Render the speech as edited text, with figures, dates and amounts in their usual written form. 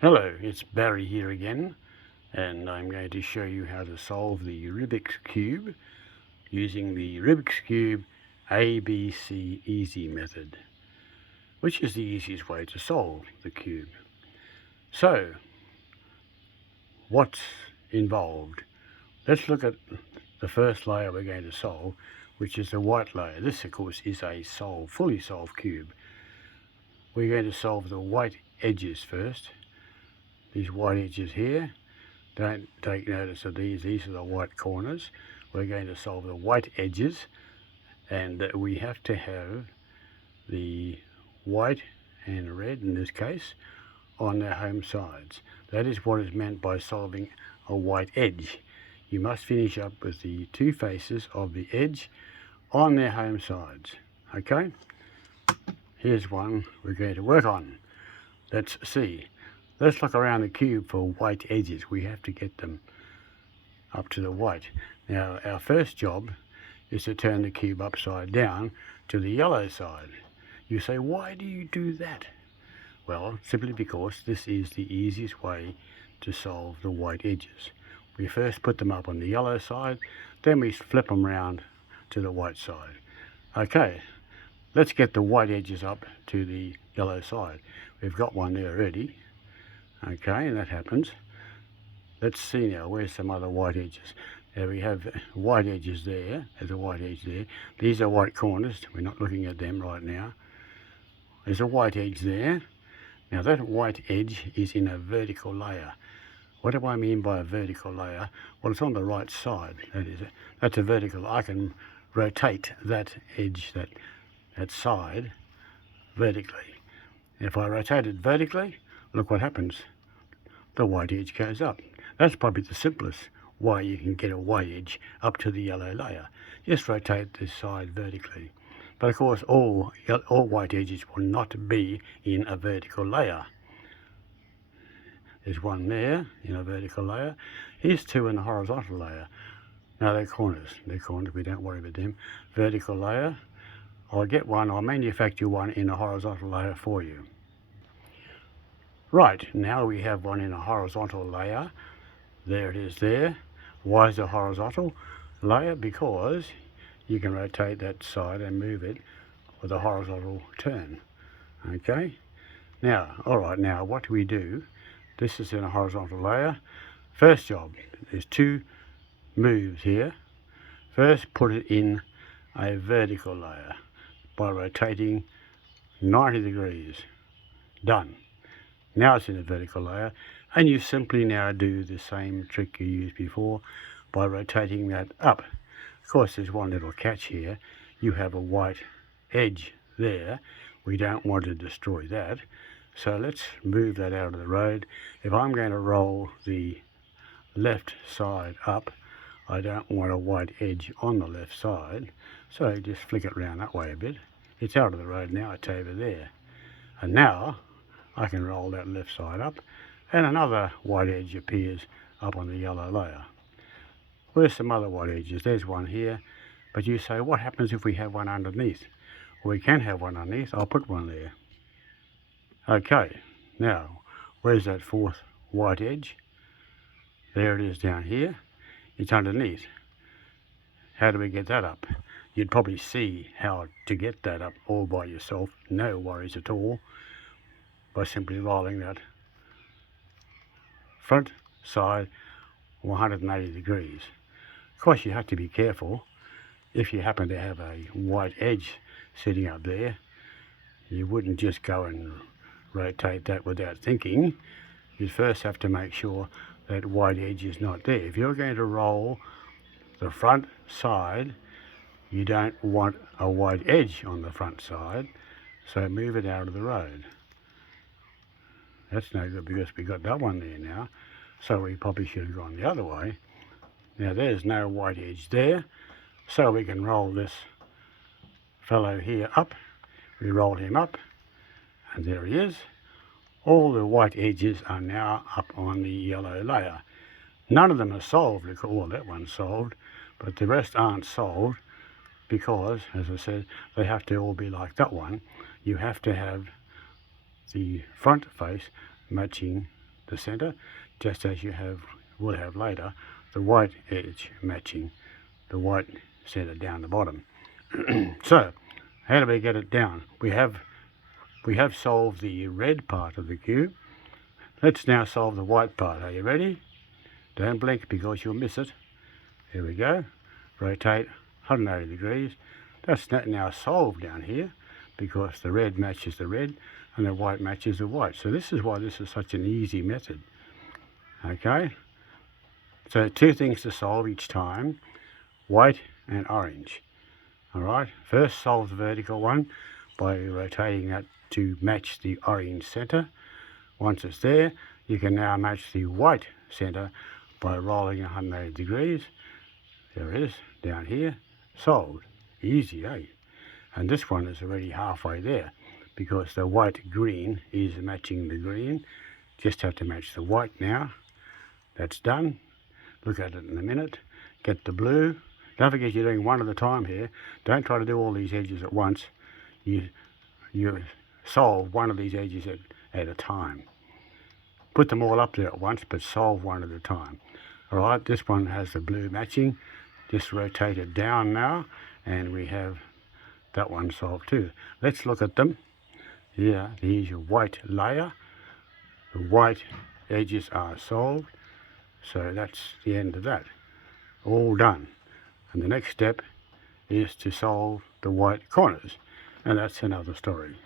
Hello, it's Barry here again, and I'm going to show you how to solve the Rubik's Cube using the Rubik's Cube ABC Easy method, which is the easiest way to solve the cube. So, what's involved? Let's look at the first layer we're going to solve, which is the white layer. This, of course, is a fully solved cube. We're going to solve the white edges first. These white edges here, don't take notice of these are the white corners. We're going to solve the white edges, and we have to have the white and red, in this case, on their home sides. That is what is meant by solving a white edge. You must finish up with the two faces of the edge on their home sides. Okay? Here's one we're going to work on. Let's see. Let's look around the cube for white edges. We have to get them up to the white. Now, our first job is to turn the cube upside down to the yellow side. You say, why do you do that? Well, simply because this is the easiest way to solve the white edges. We first put them up on the yellow side, then we flip them around to the white side. Okay, let's get the white edges up to the yellow side. We've got one there already. Okay, and that happens. Let's see now, where's some other white edges? There we have white edges there. There's a white edge there. These are white corners. We're not looking at them right now. There's a white edge there. Now that white edge is in a vertical layer. What do I mean by a vertical layer? Well, it's on the right side. That's a vertical. I can rotate that edge, that side, vertically. If I rotate it vertically, look what happens. The white edge goes up. That's probably the simplest way you can get a white edge up to the yellow layer. Just rotate this side vertically. But of course, all white edges will not be in a vertical layer. There's one there in a vertical layer. Here's two in a horizontal layer. Now they're corners. They're corners. We don't worry about them. Vertical layer. I'll manufacture one in a horizontal layer for you. Right, now we have one in a horizontal layer. There it is there. Why is it a horizontal layer? Because you can rotate that side and move it with a horizontal turn. Okay? Now, alright, now what do we do? This is in a horizontal layer. First job, there's two moves here. First, put it in a vertical layer by rotating 90 degrees. Done. Now it's in a vertical layer, and you simply now do the same trick you used before by rotating that up. Of course, there's one little catch here. You have a white edge there. We don't want to destroy that. So let's move that out of the road. If I'm going to roll the left side up, I don't want a white edge on the left side. So just flick it around that way a bit. It's out of the road now, it's over there. And now I can roll that left side up, and another white edge appears up on the yellow layer. Where's some other white edges? There's one here, but you say, what happens if we have one underneath? Well, we can have one underneath. I'll put one there. Okay, now, where's that fourth white edge? There it is down here. It's underneath. How do we get that up? You'd probably see how to get that up all by yourself, no worries at all, by simply rolling that front side 180 degrees. Of course, you have to be careful. If you happen to have a white edge sitting up there, you wouldn't just go and rotate that without thinking. You first have to make sure that white edge is not there. If you're going to roll the front side, you don't want a white edge on the front side, so move it out of the road. That's no good because we got that one there now, so we probably should have gone the other way. Now there's no white edge there, so we can roll this fellow here up. We roll him up, and there he is. All the white edges are now up on the yellow layer. None of them are solved. Well, that one's solved, but the rest aren't solved because, as I said, they have to all be like that one. You have to have the front face matching the centre, just as you will have later, the white edge matching the white centre down the bottom. So, how do we get it down? We have solved the red part of the cube. Let's now solve the white part. Are you ready? Don't blink because you'll miss it. Here we go. Rotate 180 degrees. That's now solved down here because the red matches the red and the white matches the white. So this is why this is such an easy method. Okay? So 2 things to solve each time, white and orange. Alright, first solve the vertical one by rotating that to match the orange centre. Once it's there, you can now match the white centre by rolling 180 degrees. There it is, down here, solved. Easy, eh? And this one is already halfway there because the white green is matching the green. Just have to match the white now. That's done. Look at it in a minute. Get the blue. Don't forget you're doing one at a time here. Don't try to do all these edges at once. You solve one of these edges at a time. Put them all up there at once, but solve one at a time. Alright, this one has the blue matching. Just rotate it down now, and we have that one solved too. Let's look at them. Here, here's your white layer. The white edges are solved. So that's the end of that. All done. And the next step is to solve the white corners. And that's another story.